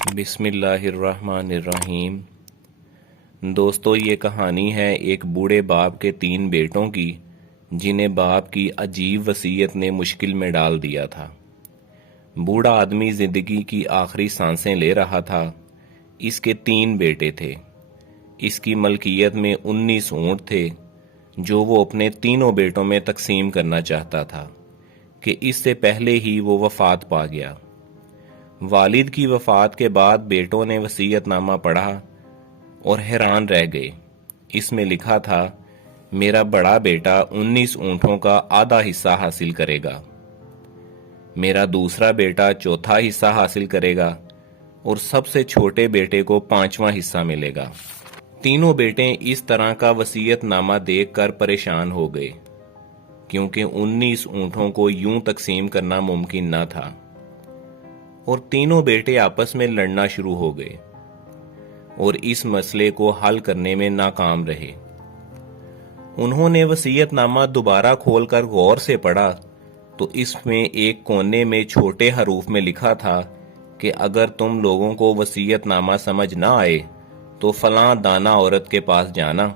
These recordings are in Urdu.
بسم اللہ الرحمن الرحیم۔ دوستو، یہ کہانی ہے ایک بوڑھے باپ کے 3 بیٹوں کی، جنہیں باپ کی عجیب وصیت نے مشکل میں ڈال دیا تھا۔ بوڑھا آدمی زندگی کی آخری سانسیں لے رہا تھا۔ اس کے 3 بیٹے تھے۔ اس کی ملکیت میں 19 اونٹ تھے، جو وہ اپنے تینوں بیٹوں میں تقسیم کرنا چاہتا تھا کہ اس سے پہلے ہی وہ وفات پا گیا۔ والد کی وفات کے بعد بیٹوں نے وصیت نامہ پڑھا اور حیران رہ گئے۔ اس میں لکھا تھا، میرا بڑا بیٹا 19 اونٹوں کا آدھا حصہ حاصل کرے گا، میرا دوسرا بیٹا چوتھا حصہ حاصل کرے گا اور سب سے چھوٹے بیٹے کو 5واں حصہ ملے گا۔ تینوں بیٹے اس طرح کا وصیت نامہ دیکھ کر پریشان ہو گئے، کیونکہ 19 اونٹوں کو یوں تقسیم کرنا ممکن نہ تھا، اور تینوں بیٹے آپس میں لڑنا شروع ہو گئے اور اس مسئلے کو حل کرنے میں ناکام رہے۔ انہوں نے وصیت نامہ دوبارہ کھول کر غور سے پڑھا تو اس میں ایک کونے میں چھوٹے حروف میں لکھا تھا کہ اگر تم لوگوں کو وصیت نامہ سمجھ نہ آئے تو فلاں دانا عورت کے پاس جانا۔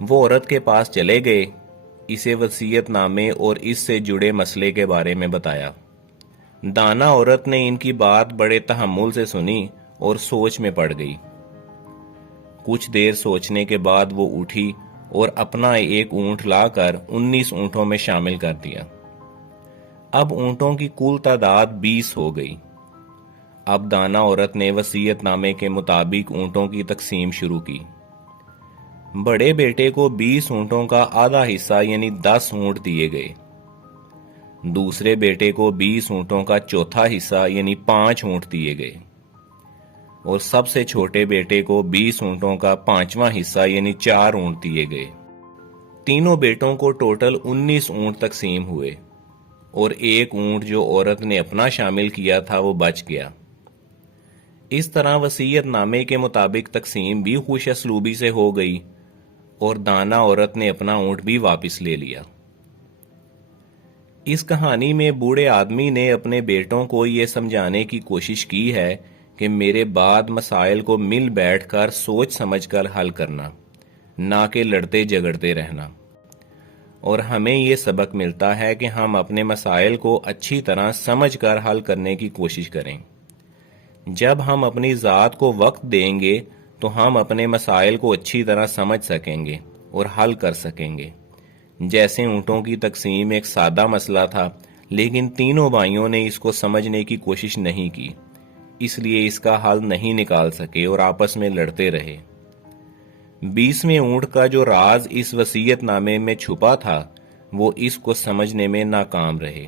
وہ عورت کے پاس چلے گئے، اسے وصیت نامے اور اس سے جڑے مسئلے کے بارے میں بتایا۔ دانا عورت نے ان کی بات بڑے تحمل سے سنی اور سوچ میں پڑ گئی۔ کچھ دیر سوچنے کے بعد وہ اٹھی اور اپنا ایک اونٹ لا کر 19 اونٹوں میں شامل کر دیا۔ اب اونٹوں کی کل تعداد 20 ہو گئی۔ اب دانا عورت نے وصیت نامے کے مطابق اونٹوں کی تقسیم شروع کی۔ بڑے بیٹے کو 20 اونٹوں کا آدھا حصہ یعنی 10 اونٹ دیے گئے۔ دوسرے بیٹے کو 20 اونٹوں کا چوتھا حصہ یعنی 5 اونٹ دیے گئے، اور سب سے چھوٹے بیٹے کو 20 اونٹوں کا 5واں حصہ یعنی 4 اونٹ دیے گئے۔ تینوں بیٹوں کو ٹوٹل 19 اونٹ تقسیم ہوئے، اور ایک اونٹ جو عورت نے اپنا شامل کیا تھا وہ بچ گیا۔ اس طرح وصیت نامے کے مطابق تقسیم بھی خوش اسلوبی سے ہو گئی، اور دانا عورت نے اپنا اونٹ بھی واپس لے لیا۔ اس کہانی میں بوڑھے آدمی نے اپنے بیٹوں کو یہ سمجھانے کی کوشش کی ہے کہ میرے بعد مسائل کو مل بیٹھ کر سوچ سمجھ کر حل کرنا، نہ کہ لڑتے جھگڑتے رہنا۔ اور ہمیں یہ سبق ملتا ہے کہ ہم اپنے مسائل کو اچھی طرح سمجھ کر حل کرنے کی کوشش کریں۔ جب ہم اپنی ذات کو وقت دیں گے تو ہم اپنے مسائل کو اچھی طرح سمجھ سکیں گے اور حل کر سکیں گے۔ جیسے اونٹوں کی تقسیم ایک سادہ مسئلہ تھا، لیکن تینوں بھائیوں نے اس کو سمجھنے کی کوشش نہیں کی، اس لیے اس کا حل نہیں نکال سکے اور آپس میں لڑتے رہے۔ 20ویں اونٹ کا جو راز اس وصیت نامے میں چھپا تھا، وہ اس کو سمجھنے میں ناکام رہے۔